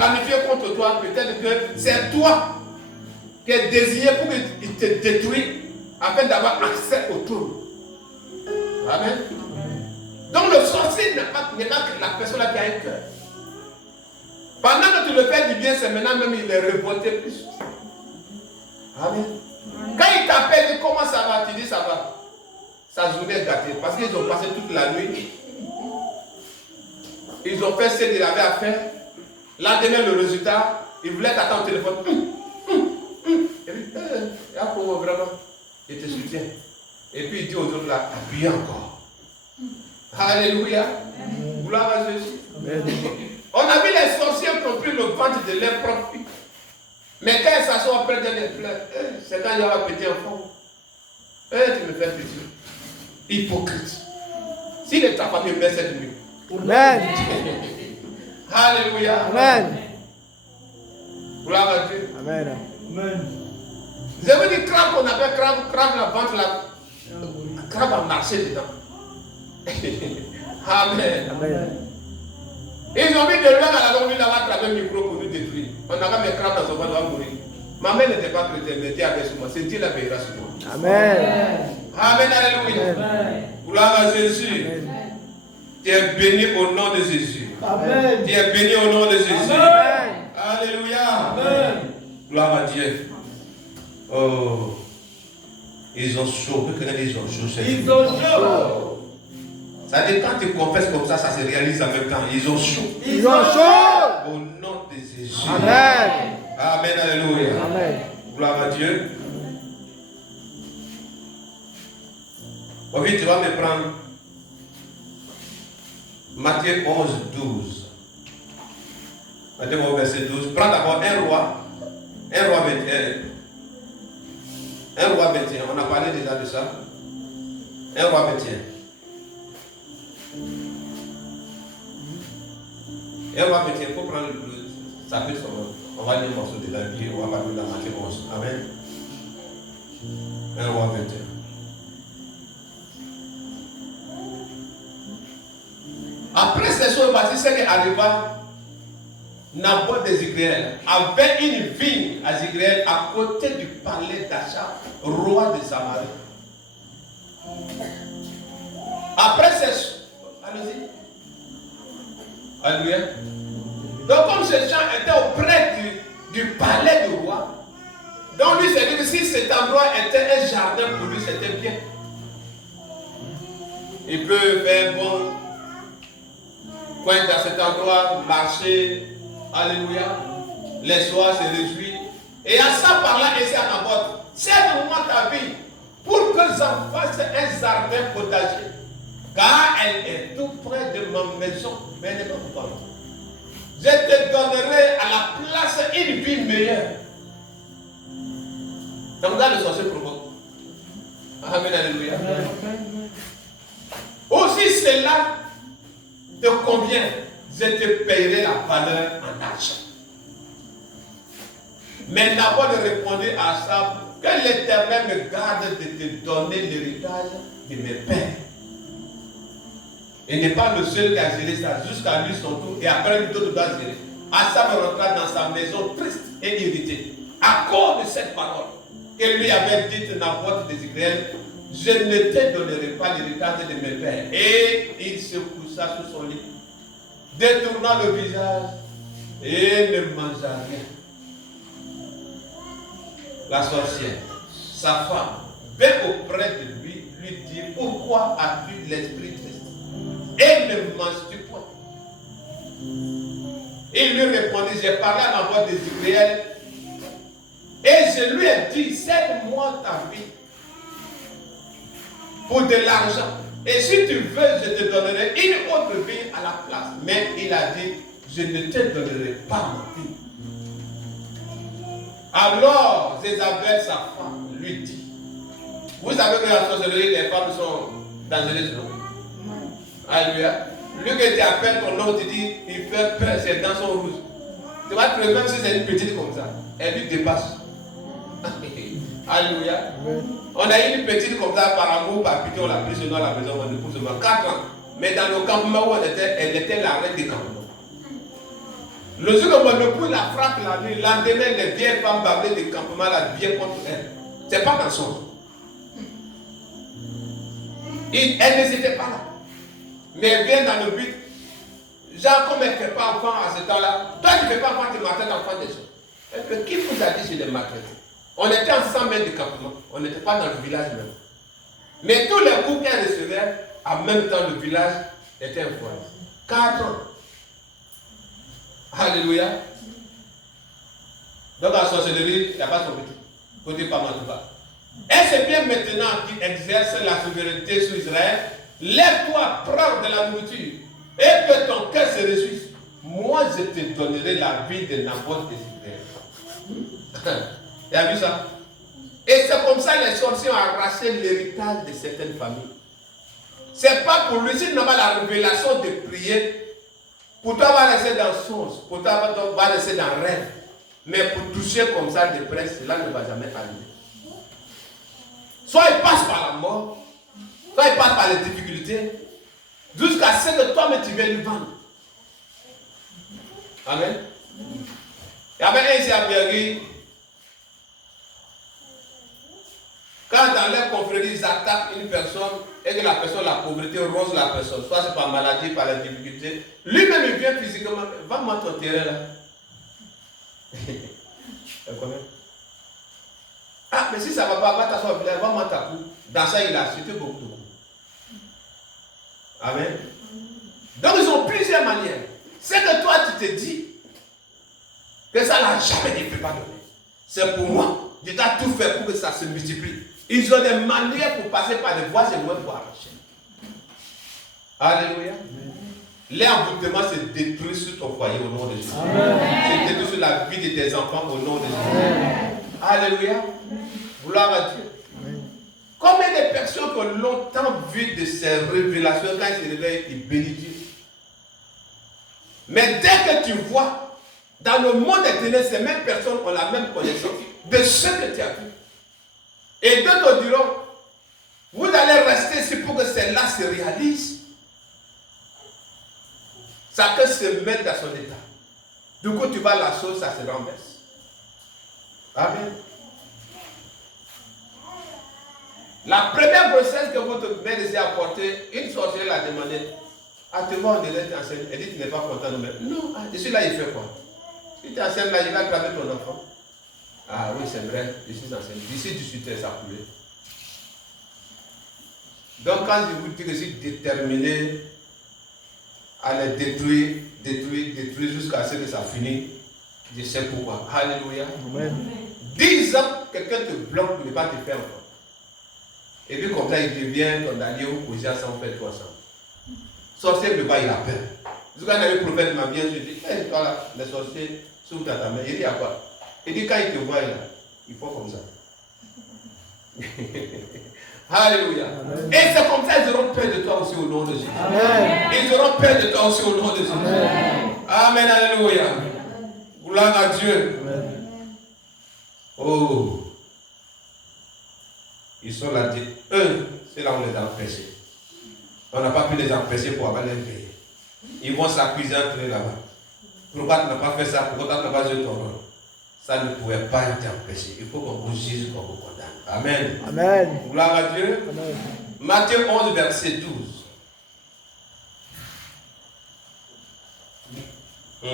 planifié contre toi, peut-être que c'est toi qui es désigné pour qu'il te détruise afin d'avoir accès au trône. Amen. Donc le sorcier n'est pas que la personne qui a un cœur. Pendant que tu le fais du bien, c'est maintenant même il est révolté plus. Amen. Quand il t'appelle, il dit comment ça va, tu dis ça va. Sa journée est gâtée parce qu'ils ont passé toute la nuit. Ils ont fait ce qu'ils avaient à faire. Là, demain, le résultat, ils voulaient t'attendre au téléphone. Et puis, vraiment, il te soutient. Et puis, il dit aux autres là, appuyez encore. Alléluia. Gloire à Jésus. On a vu les sorciers qui ont pris le ventre de leur propre fille. Mais quand ils s'assoient près d'elle, ils pleurent. C'est quand il y a un petit enfant. Tu me fais plaisir. Hypocrite. S'il est ta famille, mais cette nuit. Amen. Alléluia. Amen. Gloire à Dieu. Amen. Amen. Vous avez dit crabe qu'on appelle crabe la ventre là. Crabe a marché dedans. Amen. Amen. Ils ont mis de loin à la longue, il a attrapé le micro pour nous détruire. On a mis crabe dans son ventre, on va mourir. Ma mère n'était pas chrétienne, mais Dieu avait sur moi. C'est Dieu la veillera sur moi. Amen. Amen. Alléluia. Gloire à Jésus. Tu es béni au nom de Jésus. Amen. Tu es béni au nom de Jésus. Amen. Alléluia. Amen. Gloire à Dieu. Oh. Ils ont chaud. Ils ont chaud. Ils ont chaud. Ça dit quand tu confesses comme ça se réalise en même temps. Ils ont chaud. Ils ont chaud. Au nom de Jésus. Amen. Amen. Alléluia. Amen. Gloire à Dieu. Bon, vite, tu vas me prendre Matthieu 11, 12. Matthieu 11, verset 12. Prends d'abord un roi 21. Un roi 21. On a parlé déjà de ça. Un roi 21. Un roi 21. Il faut prendre ça peut on va lire un morceau de la Bible. On va parler de Matthieu 11. Amen. Un roi 21. Après ces choses, voici ce qui arriva. Naboth de Zikriel avait une vigne à Zikriel à côté du palais d'Achab, roi de Samarie. Après ces choses, allez-y. Alléluia. Donc comme ce champ était auprès du palais du roi, donc lui s'est dit que si cet endroit était un jardin pour lui, c'était bien. Il peut faire bon coin dans cet endroit, marcher, alléluia, les soirs se réjouir. Et à ça par là, et c'est à Naboth, cède-moi ta vie pour que j'en fasse un jardin potager, car elle est tout près de ma maison. Mais ne pas vous parler. Je te donnerai à la place une vie meilleure. Donc là, le sorcier provoque. Amen, alléluia. Aussi cela te convient, je te payerai la valeur en argent. Mais Naboth répondit à ça, que l'Éternel me garde de te donner l'héritage de mes pères. Il n'est pas le seul qui a géré ça, jusqu'à lui son tour, et après lui d'autres doivent gérer. Asa rentra dans sa maison triste et irrité, à cause de cette parole que lui avait dite Naboth de Zikriel, je ne te donnerai pas l'héritage de mes pères. Et il se coucha sur son lit, détournant le visage et ne mangea rien. La sorcière, sa femme, vint auprès de lui, lui dit, pourquoi as-tu l'esprit triste et ne manges-tu point? Il lui répondit, j'ai parlé à Naboth de Zikriel et je lui ai dit, cède-moi ta vie pour de l'argent. Et si tu veux, je te donnerai une autre vie à la place. Mais il a dit, je ne te donnerai pas ma vie. Alors, Jézabel, sa femme, lui dit, vous savez que la sorcellerie, les femmes sont dangereuses, non? Alléluia. Lui qui te appelle ton nom, tu dis, il fait peur, ses dents sont rouges. Tu vas trouver même si c'est une petite comme ça, elle lui dépasse. Alléluia. On a eu une petite comme ça par amour, par pitié, on l'a pris sur nous à la maison, on épouse 4 ans. Mais dans le campement où on était, elle était la reine des campements. Le jour que mon époux la frappe la nuit, l'endemain, les vieilles femmes barbées des campements la viennent contre elle. C'est pas dans son. Elle n'hésitait pas là. Mais elle vient dans le but. Genre, comme elle ne fait pas enfant à ce temps-là, toi tu ne fais pas enfant, tu maltraites enfant des gens. Elle fait, qui vous a dit sur les maltraités? On était en 100 mètres de campement. On n'était pas dans le village même. Mais tous les coups qu'elle recevait, en même temps, le village était un foyer. 4 ans. Alléluia. Donc, en sorcellerie, il n'y a pas son petit. Côté pas mal. Et c'est bien maintenant qu'il exerce la souveraineté sur Israël. Lève-toi, prends de la nourriture et que ton cœur se réjouisse. Moi, je te donnerai la vie de Naboth d'Israël. Tu as vu ça? Et c'est comme ça que les sorciers ont arraché l'héritage de certaines familles. C'est pas pour lui, s'il n'a pas la révélation de prier, pour toi, va rester dans le songe, pour toi, va rester dans le rêve. Mais pour toucher comme ça des prêts, cela ne va jamais arriver. Soit il passe par la mort, soit il passe par les difficultés, jusqu'à ce que toi-même tu viennes lui vendre. Amen. Il y avait un ici à Bergui. Quand dans leur confrérie, ils attaquent une personne et que la personne, la pauvreté rose la personne, soit c'est par maladie, par la difficulté, lui-même il vient physiquement, va-moi ton terrain là. Ah, mais si ça ne va pas, va t'asseoir au village, va-moi ta coupe. Dans ça, il a cité beaucoup de coups. Amen. Donc ils ont plusieurs manières. C'est que toi tu te dis que ça n'a jamais été pas donné. C'est pour moi. Dieu a tout fait pour que ça se multiplie. Ils ont des manières pour passer par des voies et moyens pour arracher. Alléluia. L'envoûtement se détruit sur ton foyer au nom de Jésus. Se détruit sur la vie de tes enfants au nom de Jésus. Alléluia. Gloire à Dieu. Combien de personnes qui ont longtemps vu de ces révélations, quand ils se réveillent, ils bénissent Dieu. Mais dès que tu vois, dans le monde éternel, ces mêmes personnes ont la même connaissance de ce que tu as vu. Et d'autres te diront, vous allez rester ici pour que celle-là se réalise. Ça peut se mettre dans son état. Du coup, tu vas la chose, ça se renverse. Amen. La première grossesse que votre mère a apportée, une sorcière l'a demandé. Ah, te vois, on est enceinte. Elle dit, tu n'es pas content de me. Non, je suis là, il fait quoi? Si tu es enceinte là, il va attraper ton enfant. Ah oui, c'est vrai, je suis enceinte. D'ici, tu suis ça coulé. Donc, quand je vous dis que je suis déterminé à les détruire jusqu'à ce que ça finisse, je sais pourquoi. Alléluia. Amen. 10 ans, quelqu'un te bloque pour ne pas te faire encore. Et puis comme ça, il devient ton allié ou cousin sans faire tout ensemble. Sorcier ne pas, il a peur. Jusqu'à quand le prophète m'a bien dit, hey, toi là, les sorciers, s'ouvre ta main. Il dit à quoi? Il dit quand il te voit là, il faut comme ça. Alléluia. Amen. Et c'est comme ça qu'ils auront peur de toi aussi au nom de Jésus. Amen. Ils auront peur de toi aussi au nom de Jésus. Amen. Amen. Alléluia. Gloire à Dieu. Amen. Oh. Ils sont là, eux, c'est là où on les a empêchés. On n'a pas pu les empêcher pour avoir les payer. Ils vont s'accuser entre eux là-bas. Pourquoi tu n'as pas fait ça? Pourquoi tu n'as pas joué ton rôle? Ça ne pouvait pas être empêché. Il faut qu'on vous juge, qu'on vous condamne. Amen. Amen. Gloire à Dieu. Amen. Matthieu 11, verset 12.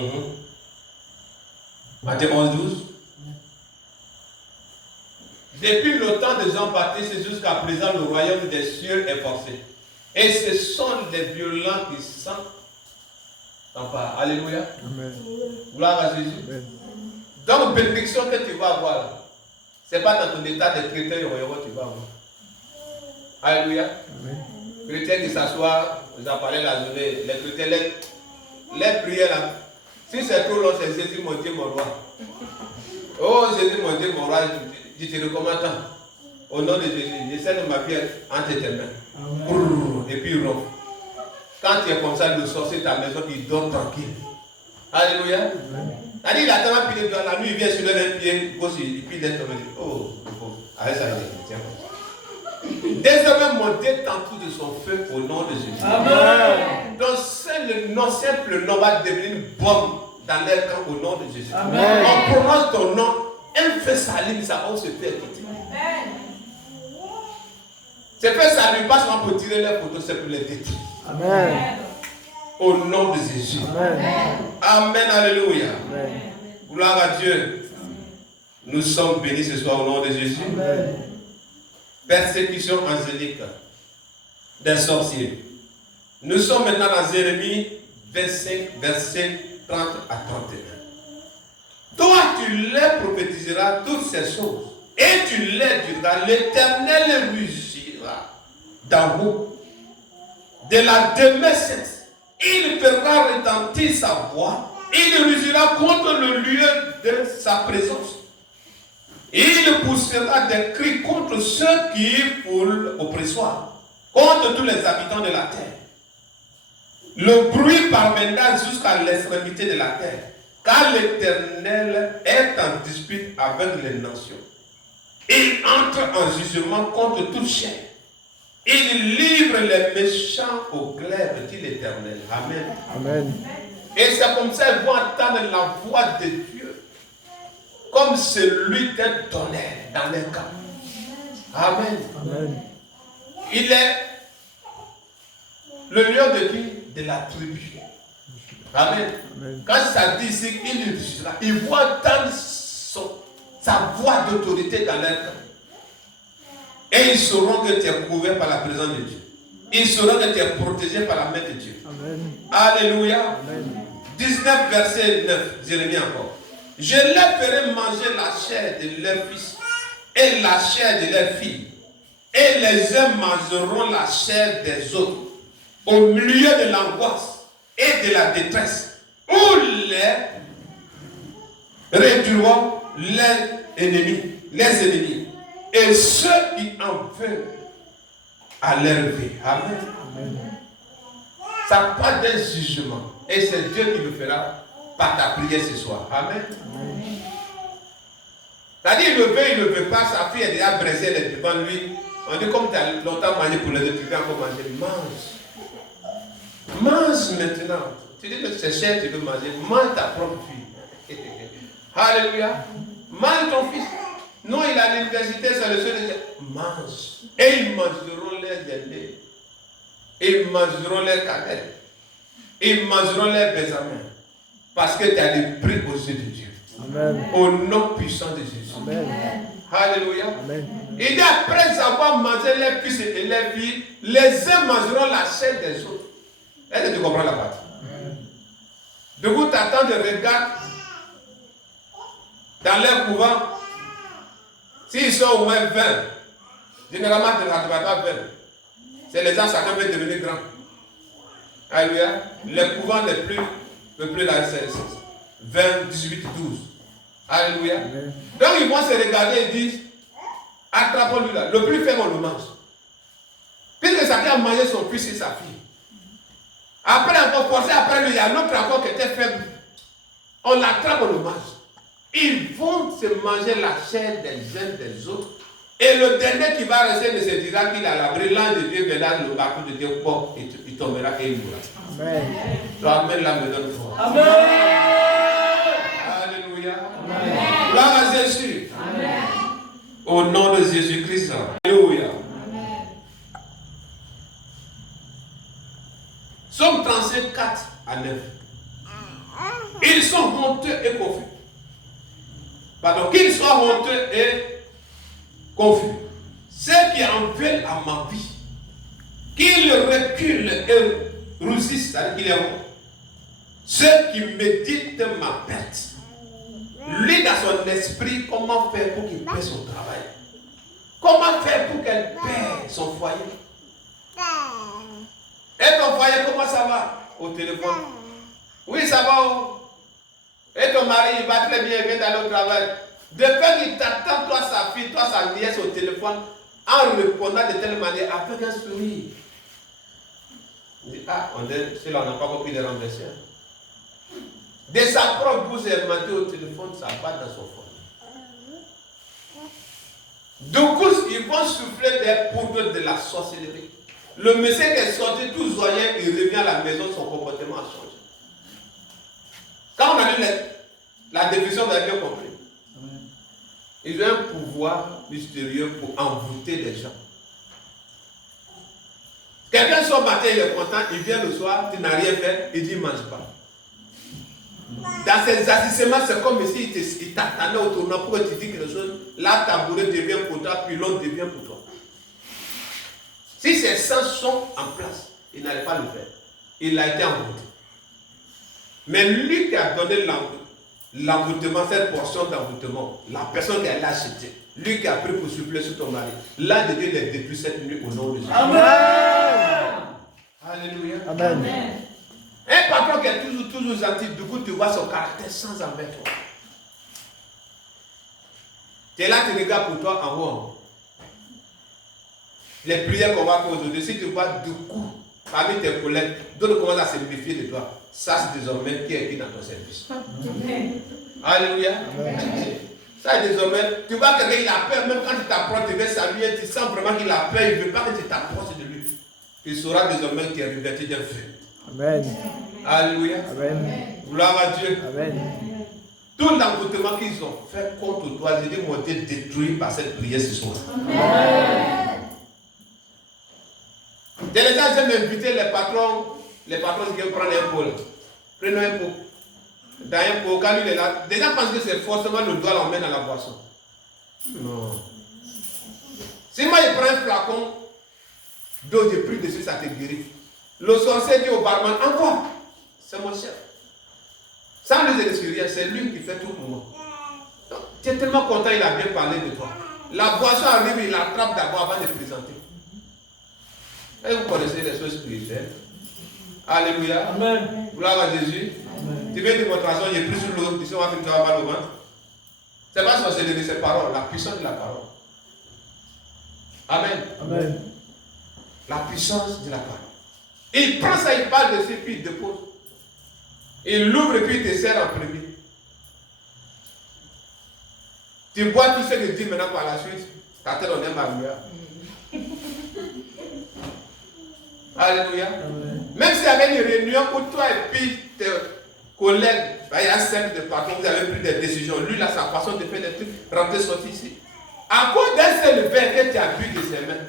Matthieu 11, 12. Depuis le temps de Jean-Baptiste jusqu'à présent, le royaume des cieux est forcé. Et ce sont les violents qui s'emparent. Alléluia. Amen. Gloire à Jésus. Amen. Donc, bénédiction que tu vas avoir, ce n'est pas dans ton état de chrétien que tu vas avoir. Alléluia. Amen. Chrétien qui s'assoit, j'en parlais la journée, les chrétiens, les prières là, si c'est trop long, c'est Jésus mon Dieu, mon roi. Oh Jésus mon Dieu, mon roi, je te recommande tant. Au nom de Jésus, j'essaie de m'appuyer entre tes mains. Et puis il rompt. Quand tu es comme ça, le sorcier de ta maison, il dort tranquille. Alléluia. Amen. Il a tellement pilé dans la nuit, il vient sur le pied gauche, il pile dans ton main. Oh, avec ça, il tient comme ça. Désormais, mon Dieu t'entoure de son feu au nom de Jésus. Amen. Donc, c'est le non simple nom va devenir une bombe dans leur camp au nom de Jésus. Amen. On prononce ton nom, un feu s'allume, ça va se faire quitter. Ces feux s'allument pas seulement pour tirer les photos, c'est pour les détruire. Amen. Au nom de Jésus. Amen. Amen, alléluia. Amen. Gloire à Dieu. Nous sommes bénis ce soir au nom de Jésus. Amen. Persécution angélique des sorciers. Nous sommes maintenant dans Jérémie 25, versets 30 à 31. Toi, tu leur prophétiseras toutes ces choses et tu leur diras, l'Éternel rugira d'en haut de la demeure sainte. Il fera retentir sa voix. Il rugira contre le lieu de sa présence. Il poussera des cris contre ceux qui foulent au pressoir, contre tous les habitants de la terre. Le bruit parviendra jusqu'à l'extrémité de la terre, car l'Éternel est en dispute avec les nations. Il entre en jugement contre toute chair. Il livre les méchants au glaive, dit l'Éternel. Amen. Amen. Et c'est comme ça qu'ils vont entendre la voix de Dieu, comme celui d'un tonnerre dans les camps. Amen. Amen. Il est le lion de qui? De la tribu. Amen. Amen. Quand ça dit ici, il voit entendre sa voix d'autorité dans leur camp. Et ils sauront que tu es couvert par la présence de Dieu. Ils sauront que tu es protégé par la main de Dieu. Amen. Alléluia. Amen. 19 verset 9, Jérémie encore. Je leur ferai manger la chair de leurs fils et la chair de leurs filles. Et les uns mangeront la chair des autres au milieu de l'angoisse et de la détresse, où les réduiront les ennemis, et ceux qui en veulent à leur vie. Amen. Amen. Ça part d'un jugement. Et c'est Dieu qui le fera par ta prière ce soir. Amen. C'est-à-dire, il ne veut pas, sa fille est déjà brisée les devant lui. On dit, comme tu as longtemps mangé pour les autres, tu peux encore manger. Mange. Mange maintenant. Tu dis que c'est cher, tu veux manger. Mange ta propre fille. Alléluia. Mange ton fils. Non, il est à l'université, c'est le seul de dire, mange. Et ils mangeront les aînés. Ils mangeront les cadets. Ils mangeront les bésamins. Parce que tu as des prix aux yeux de Dieu. Amen. Au nom puissant de Jésus. Amen. Alléluia. Amen. Il dit après avoir mangé les fils et les filles, les uns mangeront la chair des autres. Est-ce que tu comprends la partie? De vous t'attends de regarder dans leur couvent. S'ils sont au moins 20, généralement tu ne vas pas 20. C'est les gens, chacun veut devenir grand. Alléluia. Les couvents les plus peuplés là, c'est 20, 18, 12. Alléluia. Amen. Donc ils vont se regarder et disent, attrapons-lui là. Le plus faible, on le mange. Puisque chacun a mangé son fils et sa fille. Après encore forcé, après lui, il y a un autre encore qui était faible. On l'attrape, on le mange. Ils vont se manger la chair des uns des autres. Et le dernier qui va rester ne se dira qu'il a l'abri. L'ange de Dieu verra le bâton de Dieu, il tombera et il mourra. Amen. Toi, Amen, là me donne foi. Amen. Alléluia. Amen. Gloire à Jésus. Amen. Au nom de Jésus-Christ. Alléluia. Somme 35, 4 à 9. Ils sont honteux et confus. Pardon, qu'ils soient honteux et confus. Ceux qui en veulent à ma vie, qu'ils reculent et rougissent, c'est-à-dire qu'ils est honte. Ceux qui méditent ma perte. Lui, dans son esprit, comment faire pour qu'il paie son travail? Comment faire pour qu'elle paie son foyer? Et ton foyer, comment ça va? Au téléphone. Oui, ça va. Et ton mari, il va très bien, il vient aller au travail. De fait qu'il t'attend, toi, sa fille, toi, sa nièce au téléphone, en répondant de telle manière, avec un sourire. Il dit, ah, celui-là, on n'a pas compris les renverser. De sa propre bouche, elle m'a dit au téléphone, ça bat dans son foyer. Du coup, ils vont souffler des poudres de la sorcellerie. Le monsieur qui est sorti tout joyeux, il revient à la maison, son comportement a changé. Quand on a lu la définition, vous avez bien compris. Ils ont un pouvoir mystérieux pour envoûter les gens. Quelqu'un sort matin, il est content, il vient le soir, tu n'as rien fait, il dit ne mange pas. Dans ces agissements, c'est comme si il t'attendait au tournant pour que tu dis quelque chose. Là, ta bourrée devient pour toi, puis l'autre devient pour toi. Si ces sens sont en place, il n'allait pas le faire. Il a été envoûté. Mais lui qui a donné l'envoûtement, cette portion d'envoûtement, la personne qui a l'acheté, lui qui a pris pour suppléer sur ton mari, là, de Dieu les détruit cette nuit au nom de Jésus. Amen. Alléluia. Amen. Un patron qui est toujours gentil, du coup, tu vois son caractère sans envers toi. Tu es là, tu regardes pour toi en haut. Les prières qu'on va faire aujourd'hui, si tu vois du coup, parmi tes collègues, d'autres commencent à se méfier de toi. Ça, c'est désormais qui est qui dans ton service. Amen. Alléluia. Amen. Ça, désormais, tu vois quelqu'un, il a peur, même quand tu t'approches, tu veux saluer, tu sens vraiment qu'il a peur, il ne veut pas que tu t'approches de lui. Il saura désormais qu'il est revêtu d'un feu. Amen. Alléluia. Amen. Gloire à Dieu. Amen. Tout l'envoûtement qu'ils ont fait contre toi, j'ai dit, m'ont été détruits par cette prière ce soir. Amen. Dès les gens, j'aime inviter les patrons qui viennent prendre un pot. Prenons un pot. Dans un pot, quand lui est là, les gens pensent que c'est forcément le doigt l'emmène dans la boisson. Non. Si moi je prends un flacon d'eau, j'ai pris dessus, ça te guérit. Le sorcier dit au barman, encore, c'est mon chef. Sans lui dire rien, c'est lui qui fait tout pour moi. Donc, tu es tellement content, il a bien parlé de toi. La boisson arrive, il l'attrape d'abord avant de présenter. Et vous connaissez les choses spirituelles. Alléluia. Amen. Gloire à Jésus. Amen. Tu viens de votre façon, il est plus sur l'eau, ici on va faire tu vas mal au ventre. C'est pas sorcellerie, c'est parole, la puissance de la parole. Amen. Amen. La puissance de la parole. Il prend ça, il parle dessus, puis il dépose. Il l'ouvre et puis il te sert en premier. Tu bois tout ce que tu dis maintenant par la suite. Ta tête en est malheureuse. Alléluia. Amen. Même s'il y avait une réunion où toi et puis tes collègues, il y a 5 de patrons, vous avez pris des décisions. Lui, là, sa façon de faire des trucs, rentrer, sortir ici. À cause d'un seul verre que tu as bu de ses mains,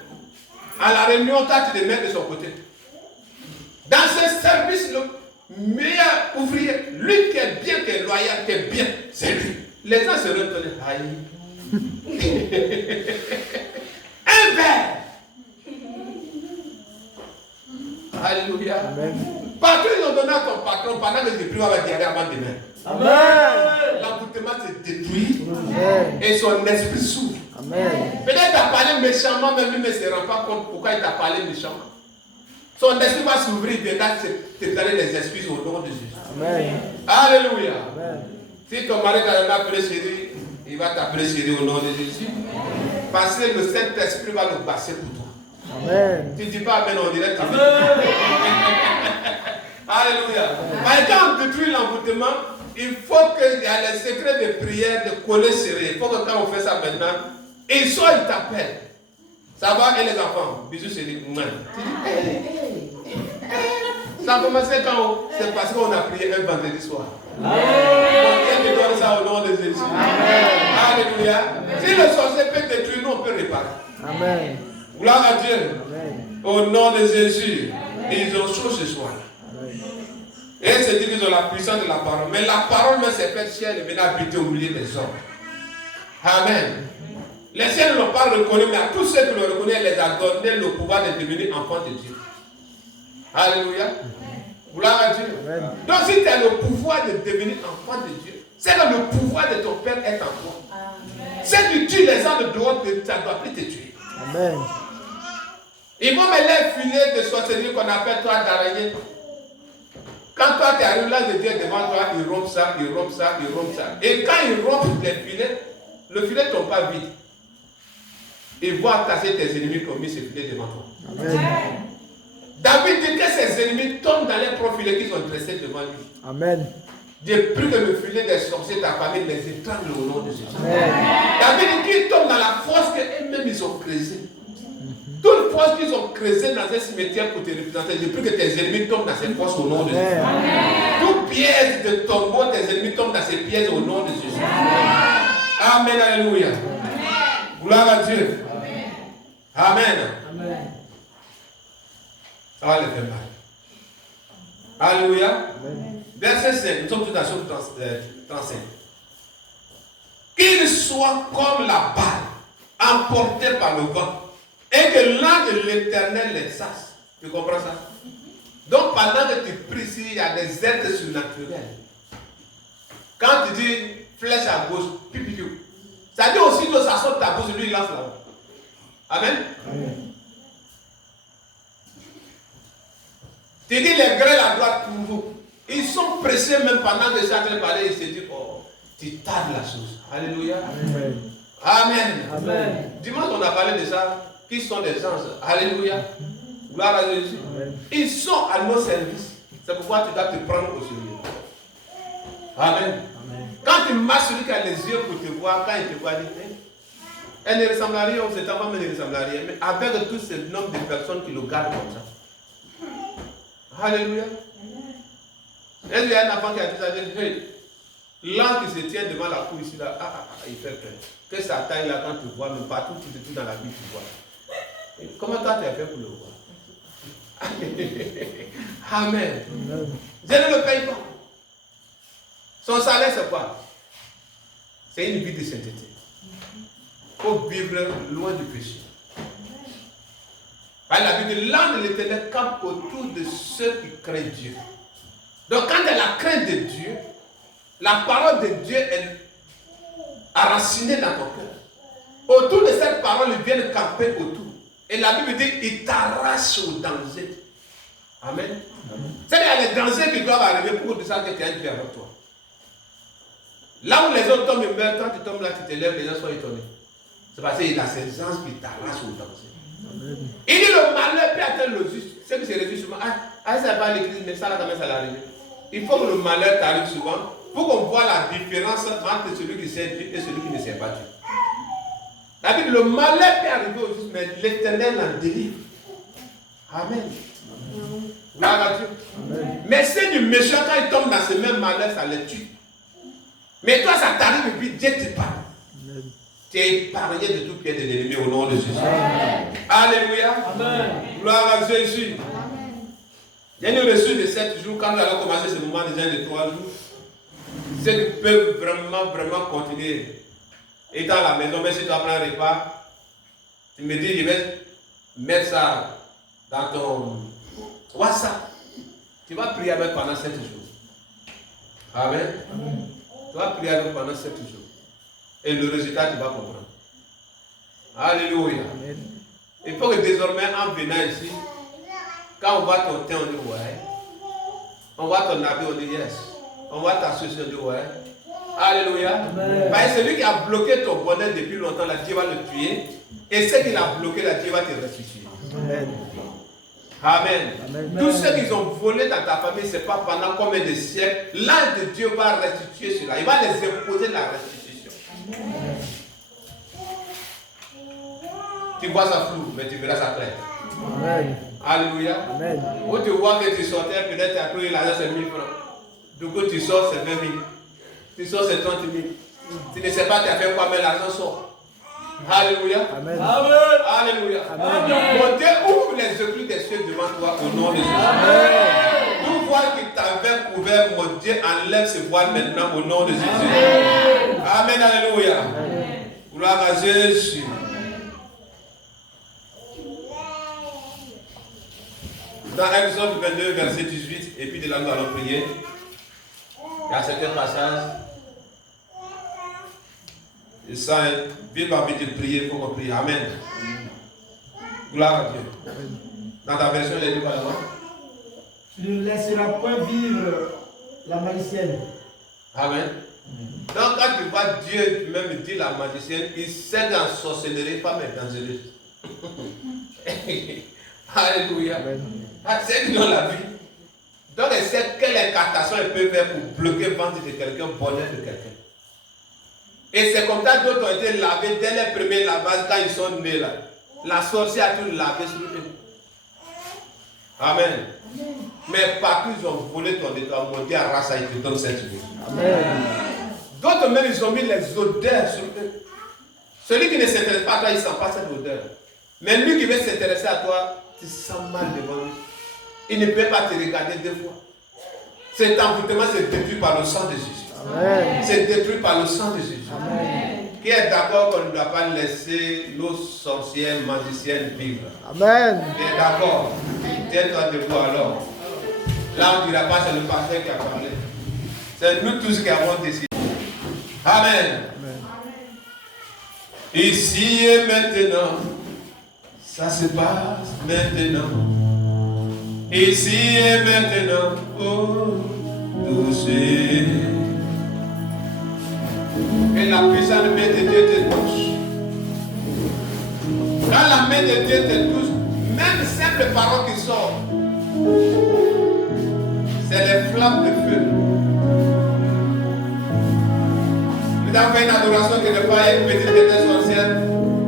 à la réunion, toi, tu te mets de son côté. Dans ce service, le meilleur ouvrier, lui qui est bien, qui est loyal, qui est bien, c'est lui. Les gens se retournent. Aïe. Un verre. Alléluia. Amen. Partout ils ont donné à ton patron pendant que j'ai pris à la diarrhée avant demain. Amen. L'envoûtement se détruit. Amen. Et son esprit s'ouvre. Amen. Peut-être qu'il t'a parlé méchamment, même lui ne se rend pas compte pourquoi il t'a parlé méchamment. Son esprit va s'ouvrir, il viendra te donner les excuses au nom de Jésus. Amen. Alléluia. Amen. Si ton mari t'a appelé chéri, il va t'appeler chéri au nom de Jésus. Amen. Parce que le Saint-Esprit va le passer pour toi. Amen. Tu ne dis pas Amen, on dirait que tu dis. Alléluia. Quand on détruit l'envoûtement, il faut qu'il y ait les secrets de prière, de coller serré. Il faut que quand on fait ça maintenant, et soit il t'appelle. Ça va, et les enfants, bisous, c'est des mains. Ça a commencé quand c'est parce qu'on a prié un vendredi soir. On vient de donner ça au nom de Jésus. Amen. Alléluia. Si le sorcier peut détruire, nous on peut réparer. Amen. Gloire à Dieu. Amen. Au nom de Jésus. Amen. Ils ont chaud ce soir. Amen. Et c'est dit qu'ils ont la puissance de la parole. Mais la parole même s'est faite ciel et vient habiter au milieu des hommes. Amen. Les ciels ne l'ont pas reconnu, mais à tous ceux qui le reconnaissent, elle les a donné le pouvoir de devenir enfants de Dieu. Alléluia. Gloire à Dieu. Amen. Donc si tu as le pouvoir de devenir enfant de Dieu, c'est que le pouvoir de ton Père est en toi. Si tu tues les gens de dehors, ça ne doit plus te tuer. Amen. Ils vont mettre les filets de sorcellerie qu'on appelle toi d'araignée. Quand toi tu arrives là de Dieu devant toi, ils rompent ça, ils rompent ça, ils rompent ça. Et quand ils rompent les filets, le filet ne tombe pas vide. Ils vont attacher tes ennemis qui ont mis ce filet devant toi. Amen. David dit que ses ennemis tombent dans les profilés qu'ils ont dressés devant lui. Amen. Depuis que le filet des sorciers t'a famille les étrangle au nom de Jésus. Amen. David dit qu'ils tombent dans la fosse qu'eux-mêmes ils ont creusée. Toute fosse qu'ils ont creusée dans un cimetière pour te représenter, depuis que tes ennemis tombent dans cette fosse au nom de Jésus. Tout piège de tombeau, tes ennemis tombent dans ces pièges au nom de Jésus. Amen, alléluia. Gloire à Dieu. Amen. Ça va les faire mal. Alléluia. Verset 5, nous sommes tous dans le chapitre 35. Qu'il soit comme la balle emportée par le vent et que l'ange de l'Éternel les chasse. Tu comprends ça? Donc pendant que tu pries, il y a des aides surnaturelles. Quand tu dis flèche à gauche, pipiou, ça dit aussi que ça sort de ta bouche, lui il lance là-haut. Amen. Tu dis les grêles à droite toujours. Ils sont pressés même pendant que Jacques parlait, ils se disent, oh, tu tardes la chose. Alléluia. Amen. Amen. Amen. Dimanche, on a parlé de ça. Qui sont des anges? Alléluia. Gloire à Jésus. Amen. Ils sont à nos services. C'est pourquoi tu dois te prendre au sérieux. Amen. Amen. Quand tu marches, celui qui a les yeux pour te voir, quand il te voit, il dit, elle ne ressemble à rien, cette femme ne ressemble à rien. Mais avec tout ce nombre de personnes qui le gardent comme ça. Alléluia. Et il y a un enfant qui a dit ça, hey, l'ange qui se tient devant la cour ici, là, il fait peur. Que sa taille là, quand tu vois, mais partout, tout dans la vie, tu vois. Et comment toi tu as fait pour le voir? Amen. Je ne le paye pas. Son salaire, c'est quoi? C'est une vie de sainteté. Il faut vivre loin du péché. La vie de l'âme de l'Éternel campe autour de ceux qui craignent Dieu. Donc quand il y a la crainte de Dieu, la parole de Dieu est enracinée dans ton cœur. Autour de cette parole, ils viennent camper autour. Et la Bible dit, il t'arrache au danger. Amen. C'est-à-dire qu'il y a des dangers qui doivent arriver pour que tu saches que tu as une vie avec toi. Là où les autres tombent, ils meurent, quand tu tombes là, tu te lèves, les gens sont étonnés. C'est parce qu'il a ces anges qui t'arrachent au danger. Amen. Il dit le malheur peut atteindre le juste. C'est que c'est le juste souvent. Ça n'est pas l'église, mais ça là quand même ça l'arrive. Il faut que le malheur t'arrive souvent pour qu'on voit la différence entre celui qui sait Dieu et celui qui ne sait pas Dieu. La Bible, le malheur peut arriver au juste, mais l'Éternel en délivre. Amen. Gloire à Dieu. Mais c'est du méchant quand il tombe dans ce même malheur, ça le tue. Mais toi, ça t'arrive et puis Dieu te parle. Tu es épargné de tout pied de l'ennemi au nom de Jésus. Amen. Alléluia. Amen. Gloire à Jésus. J'ai eu reçu de 7 jours, quand nous allons commencer ce moment déjà de 3 jours. Ceux qui peuvent vraiment continuer. Étant à la maison, même si tu vas prendre un repas, tu me dis, je vais mettre ça dans ton WhatsApp. Tu vas prier avec pendant 7 jours. Amen. Amen. Tu vas prier avec pendant 7 jours. Et le résultat, tu vas comprendre. Alléluia. Amen. Il faut que désormais, en venant ici, quand on voit ton teint, on dit ouais. On voit ton habit, on dit yes. On voit ta société, on dit ouais. Alléluia. Parce que celui qui a bloqué ton bonheur depuis longtemps, là, Dieu va le tuer. Et ceux qui l'ont bloqué, là, Dieu va te restituer. Amen. Amen. Amen. Tous ceux qui ont volé dans ta famille, ce n'est pas pendant combien de siècles. L'ange de Dieu va restituer cela. Il va les imposer la restitution. Amen. Tu vois ça flou, mais tu verras ça clair. Amen. Alléluia. Amen. Où tu vois que tu sortais, peut-être tu as trouvé l'argent, c'est 1000 francs. Du coup, tu sors, c'est 20 000. Tu sors, c'est 30 000. Tu ne sais pas, tu as fait quoi, mais l'argent sort. Alléluia. Amen. Amen. Alléluia. Amen. Mon Dieu ouvre les yeux des cieux devant toi au nom de Jésus. Amen. Tout voile qui t'avait couvert, mon Dieu, enlève ce voile maintenant au nom de Jésus. Amen. Amen. Alléluia. Amen. Gloire à Jésus. Dans Exode 22, verset 18, et puis de là nous allons prier. Il y a certains passages. Et ça, vive envie de prier, il faut qu'on prie. Amen. Gloire à Dieu. Dans ta version, il est dit quoi là-bas? Tu ne laisseras point vivre la magicienne. Amen. Donc quand tu vois Dieu même dire la magicienne, il sait dans sorcellerie, femme est dangereuse. Alléluia. C'est qui dans la vie. Donc elle sait quelle incantation elle peut faire pour bloquer le ventre de quelqu'un, bonheur de quelqu'un. Et c'est comme ça d'autres ont été lavés dès les premiers lavages quand ils sont nés là. La sorcière a tout lavé sur eux. Amen. Mais partout ils ont volé ton étoile, mon Dieu, arrache ça, il te donne cette vie. Amen. D'autres même, ils ont mis les odeurs sur eux. Celui qui ne s'intéresse pas à toi, il ne sent pas cette odeur. Mais lui qui veut s'intéresser à toi, tu sens mal devant lui. Il ne peut pas te regarder deux fois. Cet envoûtement, c'est détruit par le sang de Jésus. Amen. C'est détruit par le sang de Jésus. Amen. Qui est d'accord qu'on ne doit pas laisser nos sorcières, magiciennes vivre? Amen. Tu es d'accord? Tiens-toi debout alors. Là, on ne dira pas, c'est le pasteur qui a parlé. C'est nous tous qui avons décidé. Amen. Ici et maintenant, ça se passe maintenant. Ici et maintenant, oh, touché. Et la puissante main de Dieu te touche. Quand la main de Dieu te touche, même simple parole qui sort, c'est les flammes de feu. Nous avons fait une adoration quelque part, il y a une petite déesse sorcière.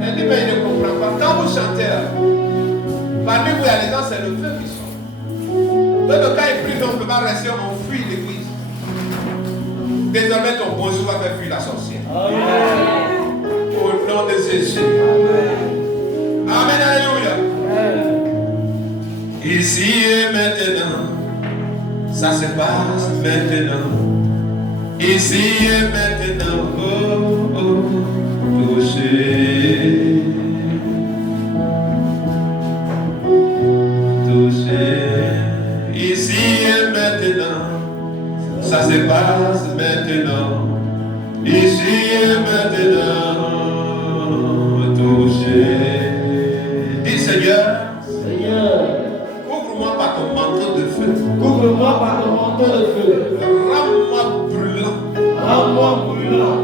Elle dit, mais il ne comprend pas. Quand vous chantez, parmi vous, il y a des gens, c'est le feu qui sort. Donc, quand il prie, on ne peut pas rester, on fuit l'église. Désormais, ton bonjour va faire fuir la sorcière. Amen. Au nom de Jésus. Amen. Amen. Alléluia. Amen. Ici et maintenant, ça se passe maintenant. Ici et maintenant, oh, oh, touché. Touché. Ici et maintenant, ça se passe maintenant. Ici et maintenant, touché. Dis Seigneur, couvre-moi par ton manteau de feu. Couvre-moi par ton manteau de feu. Rends-moi brûlant. Rends-moi brûlant.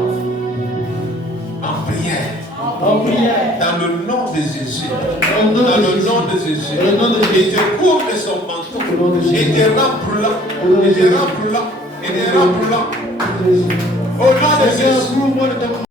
En prière. En prière. Dans le nom de Jésus. Dans le nom de Jésus. Dans le nom de Jésus. Et te couvre de son manteau. Au nom de Jésus. Et te rend brûlant. Et te rend brûlant. Et te rend brûlant. Au nom de Seigneur, Jésus. couvre-moi de ton